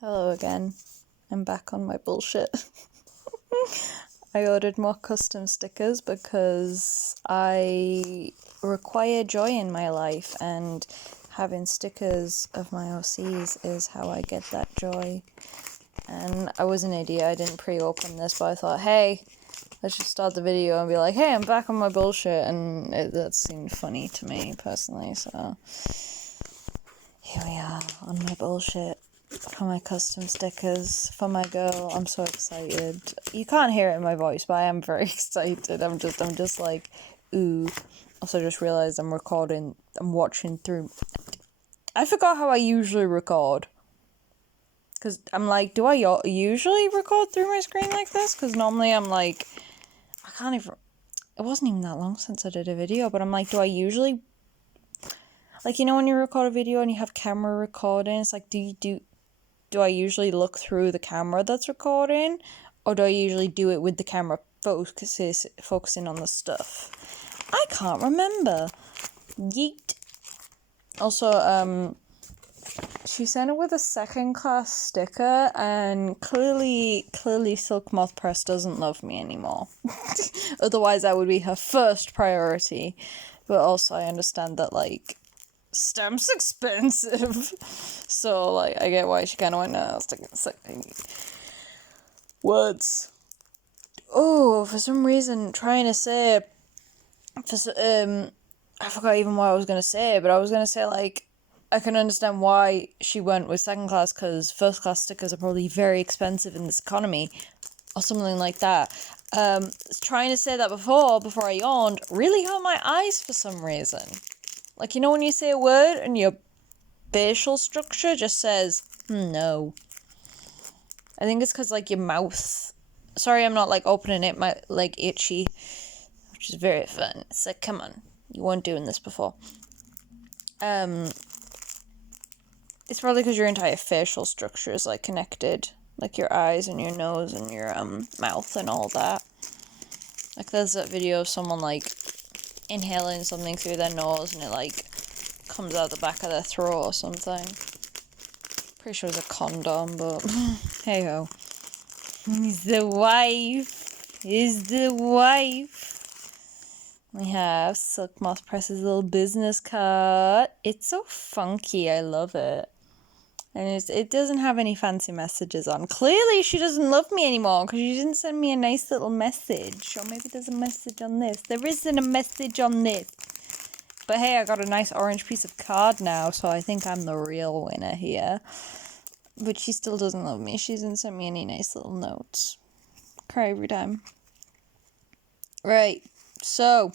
Hello again. I'm back on my bullshit. I ordered more custom stickers because I require joy in my life, and having stickers of my OCs is how I get that joy. And I was an idiot, I didn't pre-open this, but I thought, hey, let's just start the video and be like, hey, I'm back on my bullshit, and that seemed funny to me, personally, so here we are, on my bullshit. For my custom stickers for my girl. I'm so excited. You can't hear it in my voice, but I am very excited. I'm just like, ooh. Also just realized I'm watching through. I forgot how I usually record. Because I'm like, do I usually record through my screen like this? Because normally I'm like, I can't even, it wasn't even that long since I did a video, but I'm like, do I usually, like, you know when you record a video and you have camera recording, it's like, do I usually look through the camera that's recording, or do I usually do it with the camera focusing on the stuff? I can't remember. Yeet. Also, she sent it with a second class sticker, and clearly silkmpthpress doesn't love me anymore. Otherwise, I would be her first priority. But also, I understand that, like, stamps expensive. So, like, I get why she kind of went, no, I'll stick it in a second. Words. Oh, for some reason, trying to say, I forgot even what I was going to say, but I was going to say, like, I can understand why she went with second class, because first class stickers are probably very expensive in this economy, or something like that. Trying to say that before I yawned, really hurt my eyes for some reason. Like, you know when you say a word and your facial structure just says, no. I think it's because, like, your mouth... Sorry, I'm not, like, opening it, my, like, itchy, which is very fun. It's like, come on, you weren't doing this before. It's probably because your entire facial structure is, like, connected. Like, your eyes and your nose and your, mouth and all that. Like, there's that video of someone, like, inhaling something through their nose and it, like, comes out the back of their throat or something. Pretty sure it's a condom, but hey ho. He's the wife. He's the wife. We have silkmpthpress's little business card. It's so funky. I love it. And it doesn't have any fancy messages on. Clearly she doesn't love me anymore because she didn't send me a nice little message. Or maybe there's a message on this. There isn't a message on this. But hey, I got a nice orange piece of card now, so I think I'm the real winner here. But she still doesn't love me. She didn't send me any nice little notes. Cry every time. Right, so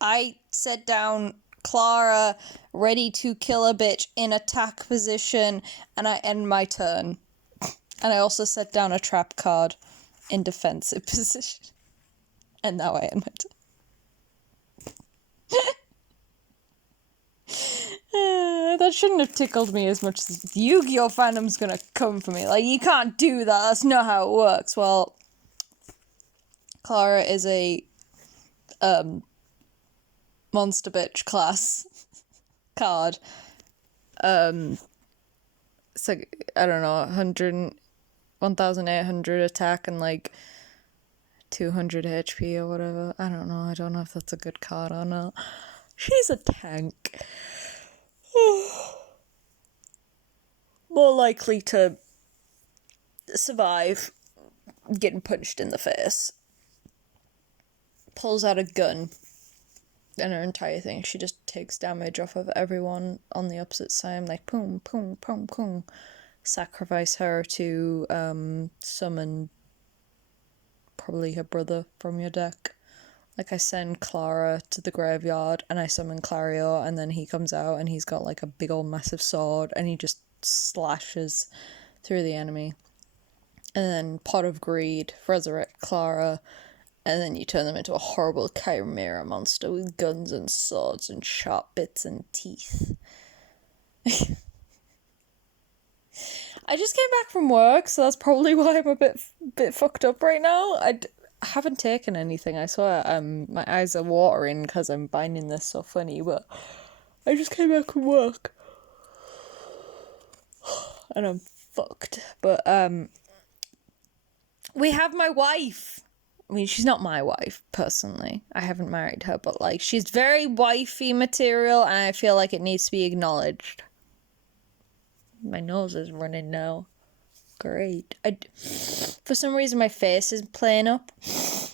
I set down Clara, ready to kill a bitch in attack position, and I end my turn. And I also set down a trap card in defensive position. And now I end my turn. That shouldn't have tickled me as much as Yu-Gi-Oh! Fandom's gonna come for me. Like, you can't do that, that's not how it works. Well, Clara is a, monster bitch class card. It's like, I don't know, 1,800 attack and like 200 HP or whatever. I don't know if that's a good card or not. She's a tank. More likely to survive getting punched in the face. Pulls out a gun, and her entire thing, she just takes damage off of everyone on the opposite side, like boom, boom, boom, boom. Sacrifice her to summon probably her brother from your deck. Like, I send Clara to the graveyard and I summon Claraaaa, and then he comes out and he's got like a big old massive sword and he just slashes through the enemy. And then Pot of Greed, resurrect Clara, and then you turn them into a horrible chimera monster with guns and swords and sharp bits and teeth. I just came back from work, so that's probably why I'm a bit fucked up right now. I haven't taken anything, I swear. My eyes are watering because I'm finding this so funny, but I just came back from work. and I'm fucked. But we have my wife. I mean, she's not my wife, personally. I haven't married her, but, like, she's very wifey material, and I feel like it needs to be acknowledged. My nose is running now. Great. For some reason, my face is playing up.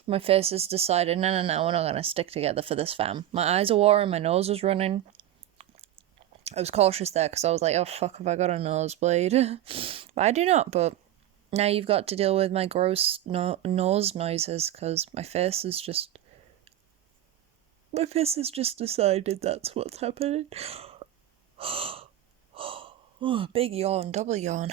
My face has decided, no, we're not going to stick together for this, fam. My eyes are watering, my nose is running. I was cautious there, because I was like, oh, fuck, have I got a nosebleed? But I do not, but now you've got to deal with my gross nose noises, because my face has just decided that's what's happening. Oh, big yawn, double yawn.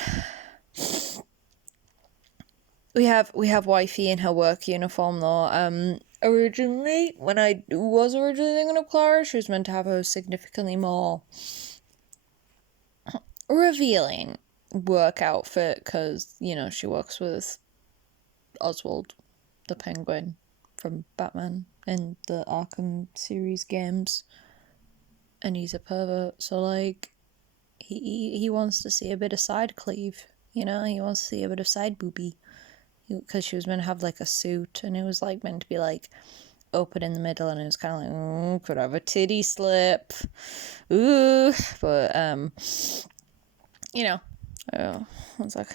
We have wifey in her work uniform though. Originally, when I was originally thinking of Clara, she was meant to have a significantly more revealing work outfit, because, you know, she works with Oswald the Penguin from Batman in the Arkham series games, and he's a pervert, so, like, he wants to see a bit of side cleave, you know, he wants to see a bit of side boobie, because she was meant to have, like, a suit, and it was, like, meant to be, like, open in the middle, and it was kind of like, could I have a titty slip, ooh, but, you know, one sec.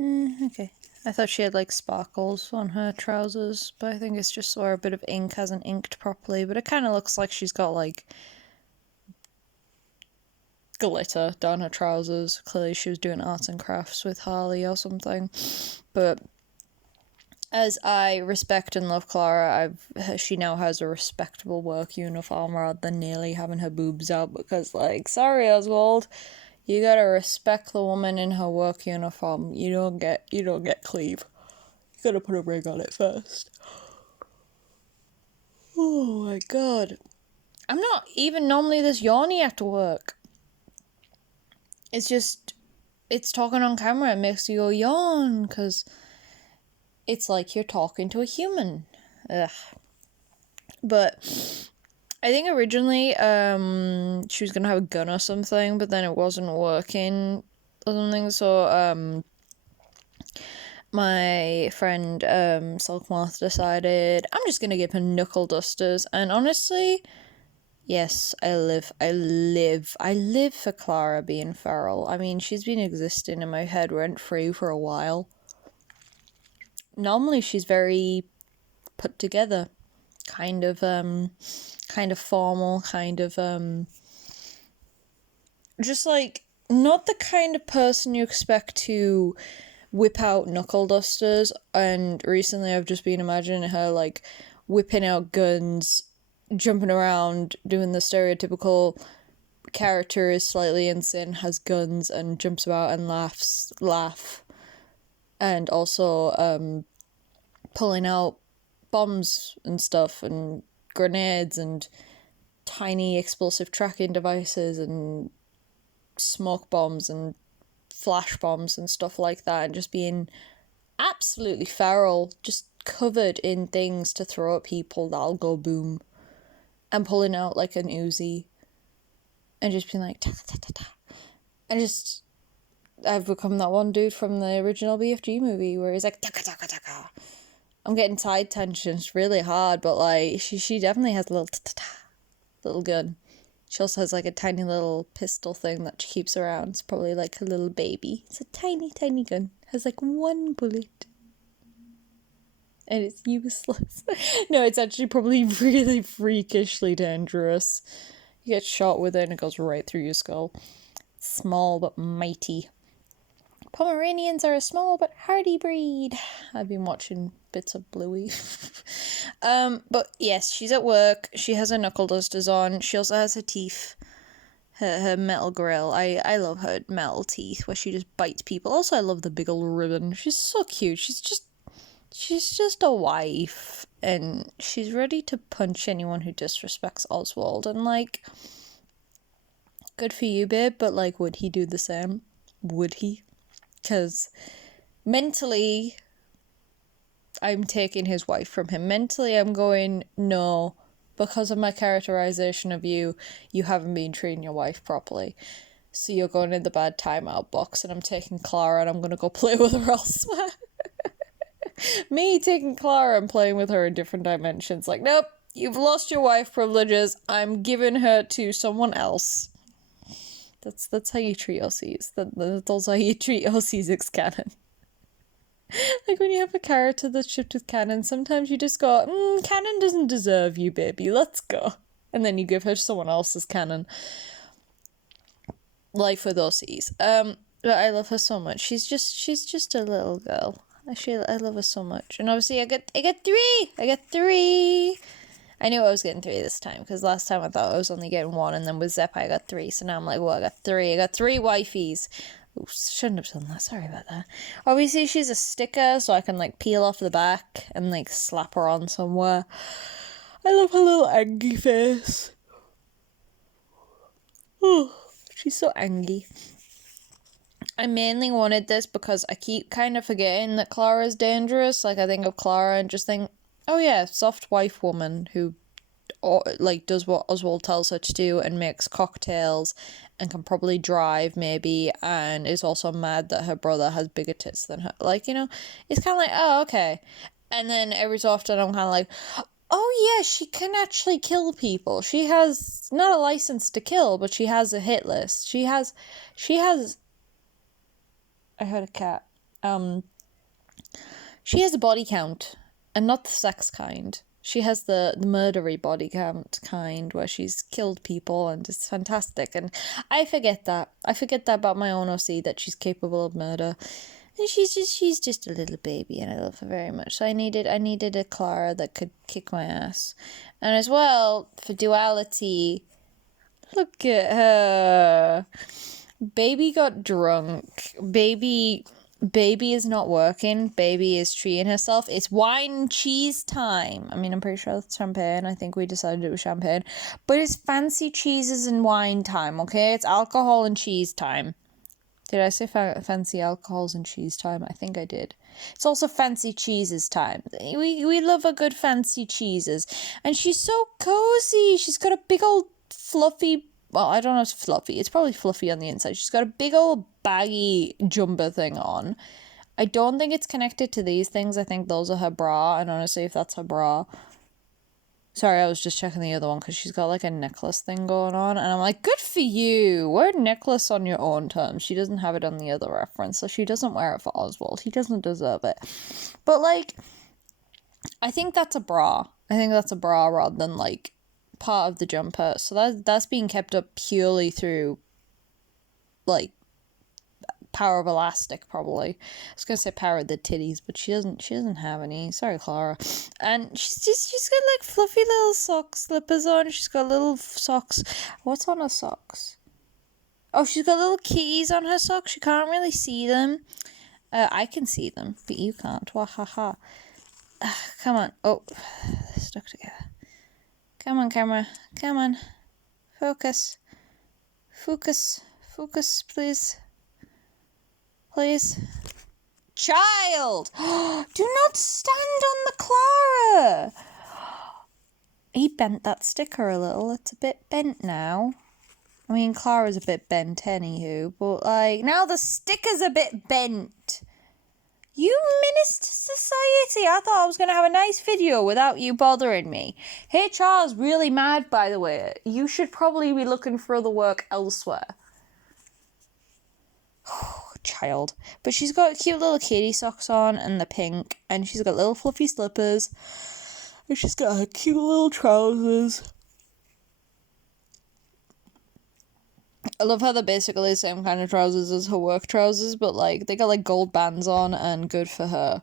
Okay. I thought she had, like, sparkles on her trousers, but I think it's just where a bit of ink hasn't inked properly, but it kind of looks like she's got, like, glitter down her trousers. Clearly she was doing arts and crafts with Harley or something. But as I respect and love Clara, she now has a respectable work uniform rather than nearly having her boobs out, because, like, sorry, Oswald, you gotta respect the woman in her work uniform. You don't get cleave. You gotta put a ring on it first. Oh my god. I'm not even normally this yawny after work. It's just, it's talking on camera, it makes you go yawn, because it's like you're talking to a human. Ugh. But I think originally she was gonna have a gun or something, but then it wasn't working or something, so my friend Silkmoth decided, I'm just gonna give her knuckle dusters, and honestly, yes, I live for Clara being feral. I mean, she's been existing in my head rent-free for a while. Normally she's very put together, kind of formal, kind of just, like, not the kind of person you expect to whip out knuckle dusters, and recently I've just been imagining her, like, whipping out guns, jumping around, doing the stereotypical character is slightly insane, has guns, and jumps about and laugh, and also pulling out bombs and stuff, and grenades, and tiny explosive tracking devices, and smoke bombs, and flash bombs, and stuff like that, and just being absolutely feral, just covered in things to throw at people that'll go boom, and pulling out, like, an Uzi, and just being like, ta ta ta ta, and just, I've become that one dude from the original BFG movie where he's like, taka taka taka. I'm getting side tensions really hard, but, like, she definitely has a little little gun. She also has, like, a tiny little pistol thing that she keeps around. It's probably like a little baby. It's a tiny, tiny gun. It has, like, one bullet. And it's useless. No, it's actually probably really freakishly dangerous. You get shot with it and it goes right through your skull. Small but mighty. Pomeranians are a small but hardy breed. I've been watching bits of Bluey. But yes, she's at work. She has her knuckle dusters on. She also has her teeth. Her metal grill. I love her metal teeth where she just bites people. Also, I love the big old ribbon. She's so cute. She's just a wife. And she's ready to punch anyone who disrespects Oswald. And, like, good for you, babe. But, like, would he do the same? Would he? Because mentally, I'm taking his wife from him. Mentally, I'm going, no, because of my characterization of you, you haven't been treating your wife properly. So you're going in the bad timeout box, and I'm taking Clara and I'm going to go play with her elsewhere. Me taking Clara and playing with her in different dimensions. Like, nope, you've lost your wife privileges. I'm giving her to someone else. That's how you treat Aussies. That's also how you treat Aussies ex-canon. Like, when you have a character that's shipped with canon, sometimes you just go, canon doesn't deserve you, baby, let's go. And then you give her to someone else's canon. Life with Aussies. But I love her so much. She's just a little girl. I love her so much. And obviously I get 3. I knew I was getting 3 this time, because last time I thought I was only getting 1, and then with Zep I got 3, so now I'm like, well, I got 3. I got 3 wifeys. Ooh, shouldn't have done that, sorry about that. Obviously she's a sticker, so I can like peel off the back and like slap her on somewhere. I love her little angry face. Oh, she's so angry. I mainly wanted this because I keep kind of forgetting that Clara's dangerous. Like, I think of Clara and just think, oh yeah, soft wife woman who like does what Oswald tells her to do and makes cocktails and can probably drive maybe, and is also mad that her brother has bigger tits than her. Like, you know, it's kind of like, oh, okay. And then every so often I'm kind of like, oh yeah, she can actually kill people. She has not a license to kill, but she has a hit list. She has I heard a cat. She has a body count, and not the sex kind. She has the murdery body count kind, where she's killed people, and it's fantastic. And I forget that. I forget that about my own OC, that she's capable of murder. And she's just a little baby, and I love her very much. So I needed a Clara that could kick my ass. And as well, for duality, look at her. Baby got drunk. Baby is not working. Baby is treating herself. It's wine and cheese time. I mean, I'm pretty sure it's champagne. I think we decided it was champagne. But it's fancy cheeses and wine time, okay? It's alcohol and cheese time. Did I say fancy alcohols and cheese time? I think I did. It's also fancy cheeses time. We love a good fancy cheeses. And she's so cozy. She's got a big old fluffy... Well, I don't know if it's fluffy. It's probably fluffy on the inside. She's got a big old baggy jumper thing on. I don't think it's connected to these things. I think those are her bra. And honestly, if that's her bra... Sorry, I was just checking the other one because she's got like a necklace thing going on. And I'm like, good for you. Wear a necklace on your own terms. She doesn't have it on the other reference. So she doesn't wear it for Oswald. He doesn't deserve it. But like, I think that's a bra. I think that's a bra rather than like part of the jumper. So that's being kept up purely through like power of elastic, probably. I was gonna say power of the titties, but she doesn't have any. Sorry, Clara. And she's got like fluffy little sock slippers on. She's got little socks. What's on her socks? Oh, she's got little keys on her socks. You can't really see them. I can see them, but you can't. Wahaha. Come on. Oh, they're stuck together. Come on, camera. Come on. Focus. Focus, please. Please. Child! Do not stand on the Clara! He bent that sticker a little. It's a bit bent now. I mean, Clara's a bit bent anywho, but like, now the sticker's a bit bent. You menaced society. I thought I was going to have a nice video without you bothering me. HR's really mad, by the way. You should probably be looking for other work elsewhere. Child. But she's got cute little kitty socks on and the pink, and she's got little fluffy slippers, and she's got her cute little trousers. I love how they're basically the same kind of trousers as her work trousers, but like they got like gold bands on, and good for her.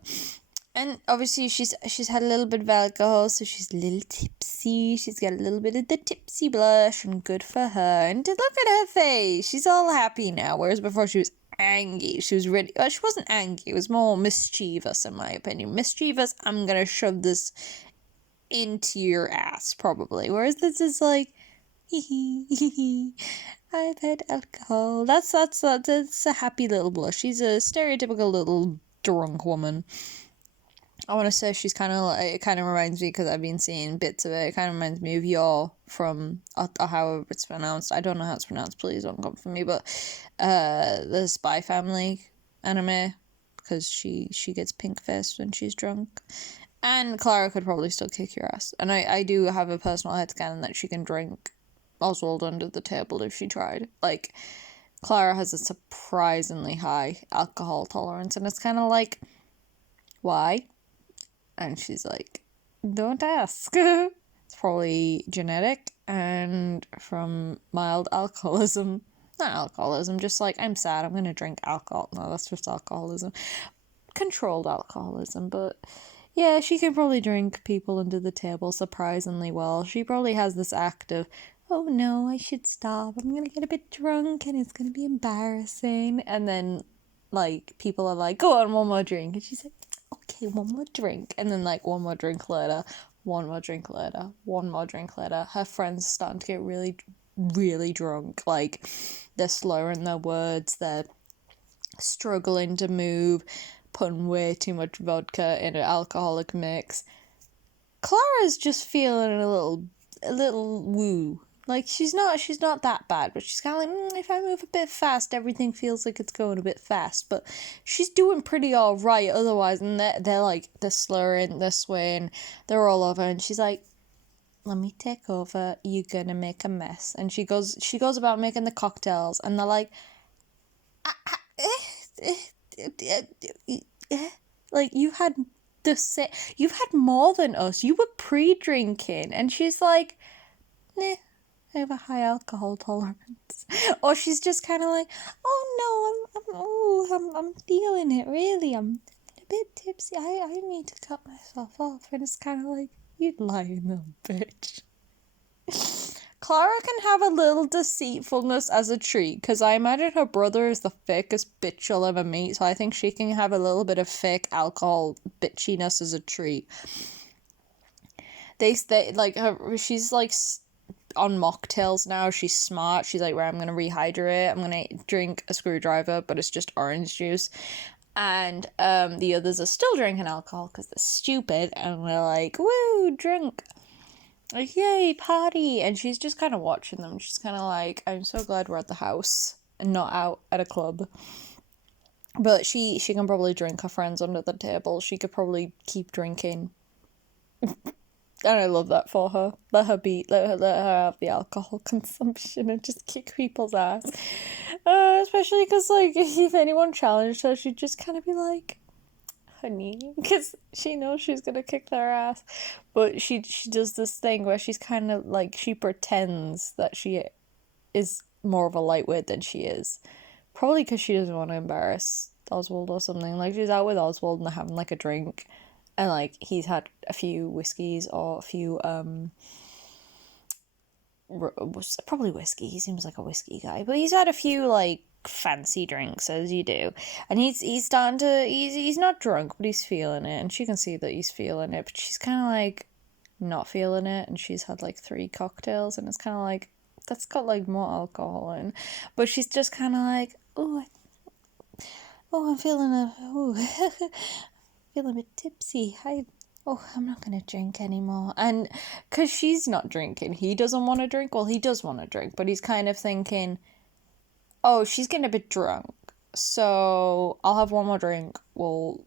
And obviously she's had a little bit of alcohol, so she's a little tipsy. She's got a little bit of the tipsy blush, and good for her. And look at her face. She's all happy now, whereas before she was angry. She was really... Well, she wasn't angry. It was more mischievous, in my opinion. Mischievous, I'm gonna shove this into your ass, probably. Whereas this is like... I've had alcohol. That's a happy little blush. She's a stereotypical little drunk woman. I want to say she's kind of like, it kind of reminds me, because I've been seeing bits of it, it kind of reminds me of Yor from, or however it's pronounced, I don't know how it's pronounced, please don't come for me, but the Spy Family anime, because she gets pink-faced when she's drunk. And Clara could probably still kick your ass. And I do have a personal headcanon that she can drink Oswald under the table if she tried. Like, Clara has a surprisingly high alcohol tolerance, and it's kind of like, why? And she's like, don't ask. It's probably genetic and from mild alcoholism. Not alcoholism, just like, I'm sad, I'm gonna drink alcohol. No, that's just alcoholism. Controlled alcoholism, but yeah, she can probably drink people under the table surprisingly well. She probably has this act of, oh no, I should stop. I'm gonna get a bit drunk and it's gonna be embarrassing. And then, like, people are like, go on, one more drink. And she's like, okay, one more drink. And then, like, one more drink later, one more drink later, one more drink later. Her friends are starting to get really, really drunk. Like, they're slurring their words, they're struggling to move, putting way too much vodka in an alcoholic mix. Clara's just feeling a little woo. Like, she's not that bad, but she's kind of like, if I move a bit fast, everything feels like it's going a bit fast. But she's doing pretty all right otherwise, and they're slurring, they're swaying, they're all over, and she's like, let me take over, you're gonna make a mess. And she goes about making the cocktails, and they're like, like, you've had more than us, you were pre-drinking. And she's like, nah, I have a high alcohol tolerance. Or she's just kind of like, oh no, I'm feeling it, really, I'm a bit tipsy, I need to cut myself off. And it's kind of like, you lying little bitch. Clara can have a little deceitfulness as a treat, because I imagine her brother is the fakest bitch you'll ever meet, so I think she can have a little bit of fake alcohol bitchiness as a treat. They like, she's like on mocktails now, she's smart, she's like, right, I'm gonna rehydrate, I'm gonna drink a screwdriver, but it's just orange juice. And the others are still drinking alcohol because they're stupid, and we're like, woo, drink. Like, yay, party. And she's just kind of watching them. She's kind of like, I'm so glad we're at the house and not out at a club. But she can probably drink her friends under the table. She could probably keep drinking. And I love that for her. Let her have the alcohol consumption and just kick people's ass. Especially because, like, if anyone challenged her, she'd just kind of be like, honey, because she knows she's gonna kick their ass. But she does this thing where she's kind of like, she pretends that she is more of a lightweight than she is, probably because she doesn't want to embarrass Oswald or something. Like, she's out with Oswald and they're having like a drink, and like, he's had a few whiskeys or a few probably whiskey, he seems like a whiskey guy, but he's had a few like fancy drinks, as you do, and he's starting to, he's not drunk, but he's feeling it, and she can see that he's feeling it, but she's kind of like not feeling it, and she's had like 3 cocktails, and it's kind of like, that's got like more alcohol in, but she's just kind of like, I'm feeling feeling a bit tipsy, I'm not gonna drink anymore. And because she's not drinking, he doesn't want to drink. Well, he does want to drink, but he's kind of thinking, oh, she's getting a bit drunk, so I'll have one more drink, we'll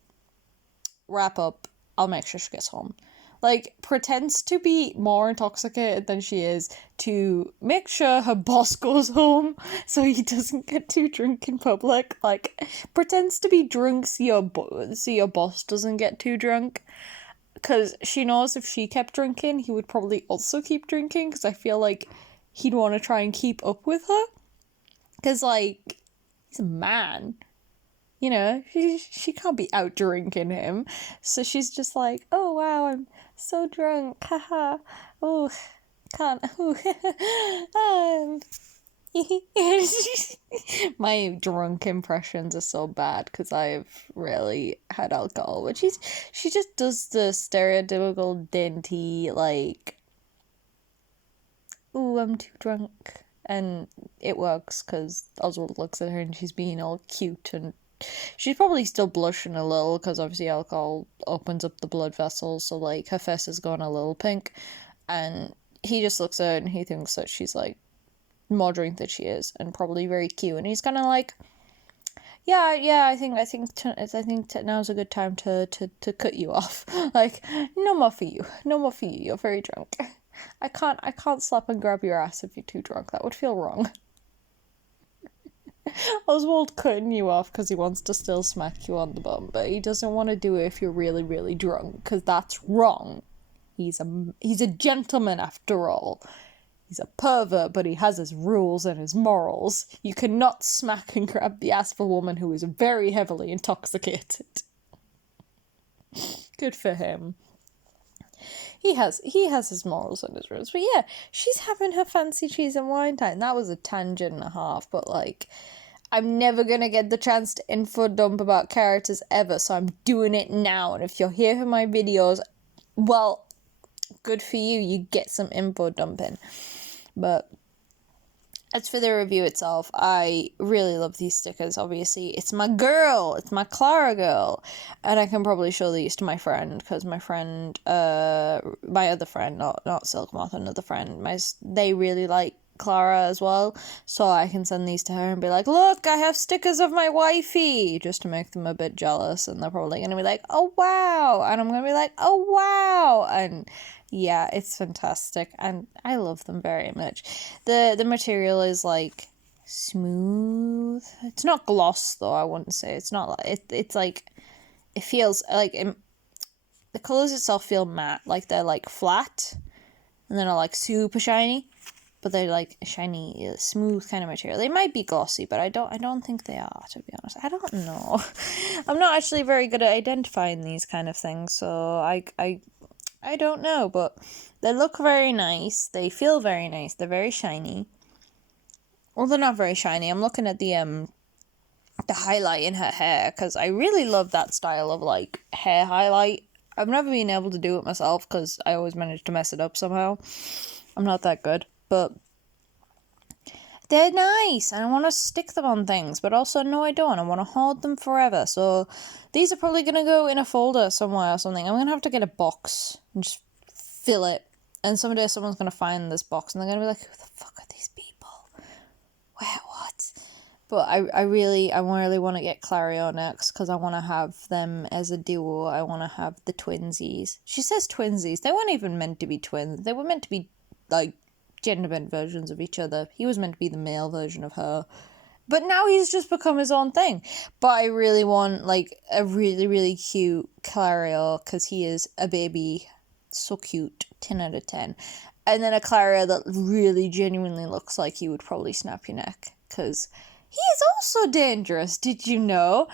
wrap up, I'll make sure she gets home. Like, pretends to be more intoxicated than she is to make sure her boss goes home so he doesn't get too drunk in public. Like, pretends to be drunk so your boss doesn't get too drunk. Because she knows if she kept drinking, he would probably also keep drinking, because I feel like he'd want to try and keep up with her. Because, like, he's a man. You know, she can't be out drinking him. So she's just like, oh, wow, I'm so drunk. Haha. Oh, can't. My drunk impressions are so bad because I've rarely had alcohol, but she just does the stereotypical dainty, like, ooh, I'm too drunk, and it works because Oswald looks at her and she's being all cute and she's probably still blushing a little, because obviously alcohol opens up the blood vessels, so, like, her face is going a little pink, and he just looks at her and he thinks that she's, like, more drunk than she is, and probably very cute, and he's kind of like, yeah, I think now's a good time to cut you off. Like, no more for you. You're very drunk. I can't slap and grab your ass if you're too drunk. That would feel wrong. Oswald cutting you off because he wants to still smack you on the bum, but he doesn't want to do it if you're really, really drunk, because that's wrong. He's a gentleman after all. He's a pervert, but he has his rules and his morals. You cannot smack and grab the ass of a woman who is very heavily intoxicated. Good for him. He has his morals and his rules. But yeah, she's having her fancy cheese and wine time. That was a tangent and a half, but, like, I'm never going to get the chance to info dump about characters ever, so I'm doing it now. And if you're here for my videos, well, good for you. You get some info dumping. But as for the review itself, I really love these stickers. Obviously, it's my girl. It's my Clara girl. And I can probably show these to my friend, because my friend, my other friend, not Silkmoth, another friend, they really like Clara as well. So I can send these to her and be like, look, I have stickers of my wifey, just to make them a bit jealous. And they're probably going to be like, oh, wow. And I'm going to be like, oh, wow. And yeah, it's fantastic, and I love them very much. The material is, like, smooth. It's not gloss, though, I wouldn't say. It's not like, it's like, it feels like, the colours itself feel matte, like they're, like, flat, and then are, like, super shiny, but they're, like, shiny, smooth kind of material. They might be glossy, but I don't think they are, to be honest. I don't know. I'm not actually very good at identifying these kind of things, so I don't know, but they look very nice. They feel very nice. They're very shiny. Well, they're not very shiny. I'm looking at the highlight in her hair, because I really love that style of, like, hair highlight. I've never been able to do it myself, because I always manage to mess it up somehow. I'm not that good, but they're nice, and I want to stick them on things, but also, no, I don't. I want to hoard them forever, so these are probably going to go in a folder somewhere or something. I'm going to have to get a box and just fill it, and someday someone's going to find this box, and they're going to be like, who the fuck are these people? Where, what? But I really want to get Claraaaa next, because I want to have them as a duo. I want to have the twinsies. She says twinsies. They weren't even meant to be twins. They were meant to be, like, gender-bent versions of each other. He was meant to be the male version of her. But now he's just become his own thing. But I really want, like, a really, really cute Claraaaa, because he is a baby. So cute. 10 out of 10. And then a Claraaaa that really genuinely looks like he would probably snap your neck, because he is also dangerous, did you know?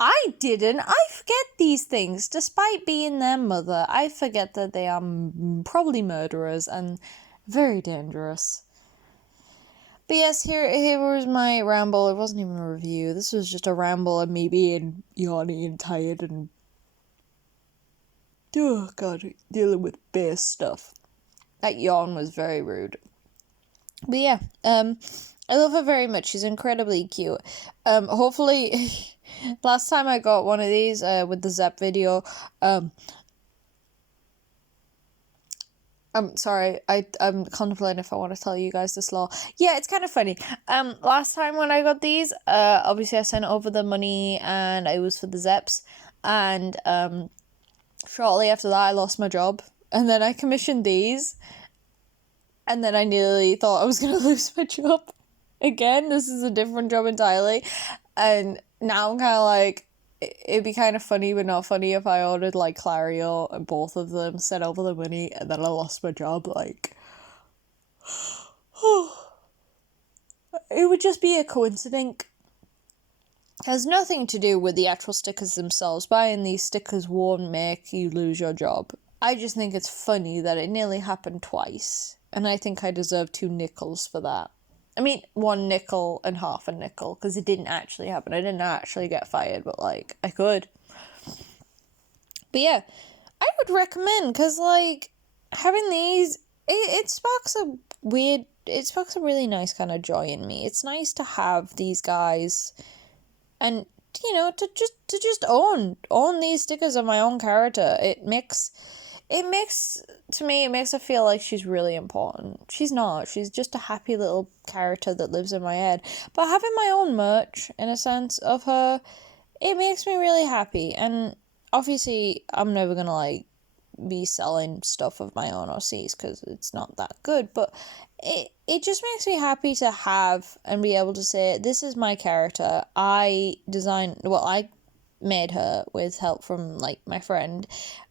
I didn't. I forget these things. Despite being their mother, I forget that they are probably murderers and very dangerous. But yes, here was my ramble. It wasn't even a review. This was just a ramble of me being yawny and tired and, oh god, dealing with base stuff. That yawn was very rude. But yeah, I love her very much. She's incredibly cute. Hopefully, last time I got one of these with the Zep video, I'm sorry, I'm contemplating if I want to tell you guys this law. Yeah, it's kind of funny. Last time when I got these, obviously I sent over the money and it was for the Zeps, and shortly after that I lost my job, and then I commissioned these, and then I nearly thought I was going to lose my job again. This is a different job entirely, and now I'm kind of like, it'd be kind of funny but not funny if I ordered, like, Claraaaa and both of them, sent over the money, and then I lost my job. Like, it would just be a coincidence. It has nothing to do with the actual stickers themselves. Buying these stickers won't make you lose your job. I just think it's funny that it nearly happened twice, and I think I deserve 2 nickels for that. I mean, 1 nickel and half a nickel, because it didn't actually happen. I didn't actually get fired, but, like, I could. But yeah, I would recommend, because, like, having these, it sparks a really nice kind of joy in me. It's nice to have these guys, and you know, to just own these stickers of my own character. It makes to me, it makes her feel like she's really important. She's not. She's just a happy little character that lives in my head. But having my own merch, in a sense, of her, it makes me really happy. And obviously, I'm never gonna like be selling stuff of my own OCs because it's not that good. But it just makes me happy to have and be able to say, this is my character. I made her with help from like my friend.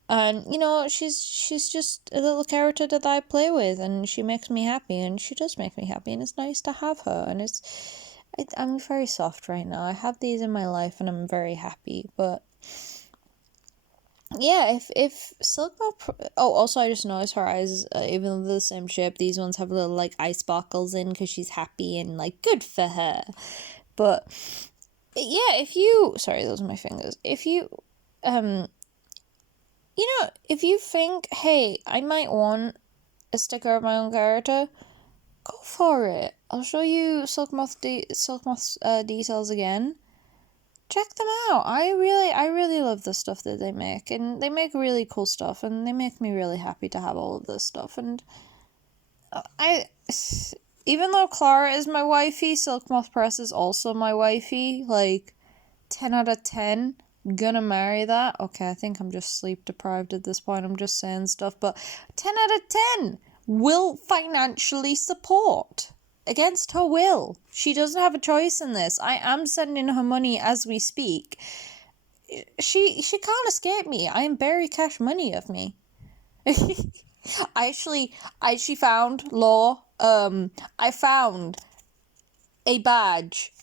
And, you know, she's just a little character that I play with, and she makes me happy, and she does make me happy, and it's nice to have her, and I'm very soft right now. I have these in my life, and I'm very happy, but yeah, if also I just noticed her eyes, even though they're the same shape, these ones have little, like, eye sparkles in, because she's happy, and, like, good for her, but, yeah, sorry, those are my fingers, you know, if you think, hey, I might want a sticker of my own character, go for it. I'll show you Silkmoth's details again. Check them out. I really love the stuff that they make, and they make really cool stuff, and they make me really happy to have all of this stuff. And even though Clara is my wifey, silkmpthpress is also my wifey. Like, 10 out of 10. Gonna marry that. Okay, I think I'm just sleep deprived at this point. I'm just saying stuff, but 10 out of 10 will financially support against her will. She doesn't have a choice in this. I am sending her money as we speak. She can't escape me. I am very cash money of me. I actually found I found a badge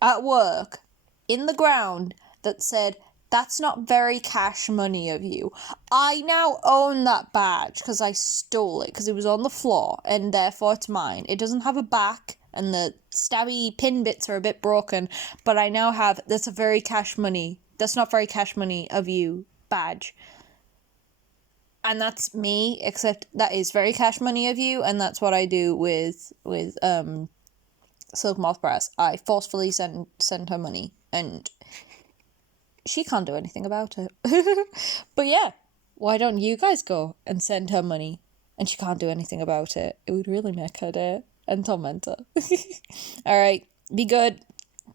at work in the ground that said, "That's not very cash money of you." I now own that badge because I stole it because it was on the floor, and therefore it's mine. It doesn't have a back, and the stabby pin bits are a bit broken, but I now have, that's not very cash money of you badge. And that's me, except that is very cash money of you, and that's what I do with silkmpthpress. I forcefully send her money, and she can't do anything about it. But yeah, why don't you guys go and send her money? And she can't do anything about it. It would really make her day and torment her. Alright, be good.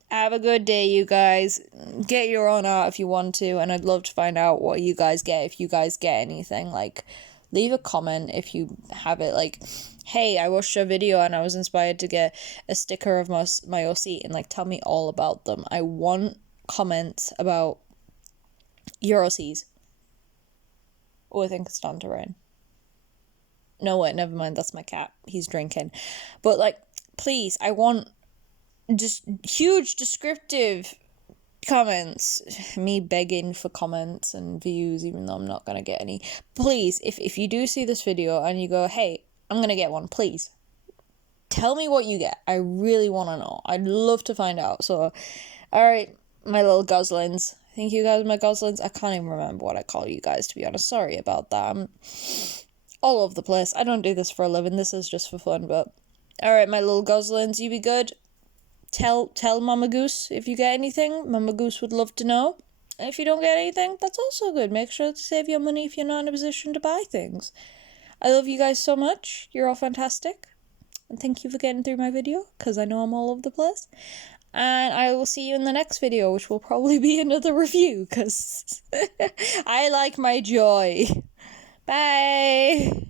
Have a good day, you guys. Get your own art if you want to, and I'd love to find out what you guys get, if you guys get anything. Like, leave a comment if you have it. Like, hey, I watched a video and I was inspired to get a sticker of my OC, and like, tell me all about them. I want comments about your OCs. Oh, I think it's starting to rain. No, wait, never mind, that's my cat. He's drinking. But, like, please, I want just huge descriptive comments. Me begging for comments and views, even though I'm not going to get any. Please, if you do see this video and you go, hey, I'm going to get one, please tell me what you get. I really want to know. I'd love to find out. So, alright, my little goslings. I think you guys are my goslings. I can't even remember what I call you guys, to be honest. Sorry about that. I'm all over the place. I don't do this for a living. This is just for fun, but... Alright, my little goslings, you be good. Tell Mama Goose if you get anything. Mama Goose would love to know. And if you don't get anything, that's also good. Make sure to save your money if you're not in a position to buy things. I love you guys so much. You're all fantastic. And thank you for getting through my video, because I know I'm all over the place. And I will see you in the next video, which will probably be another review, because I like my joy. Bye!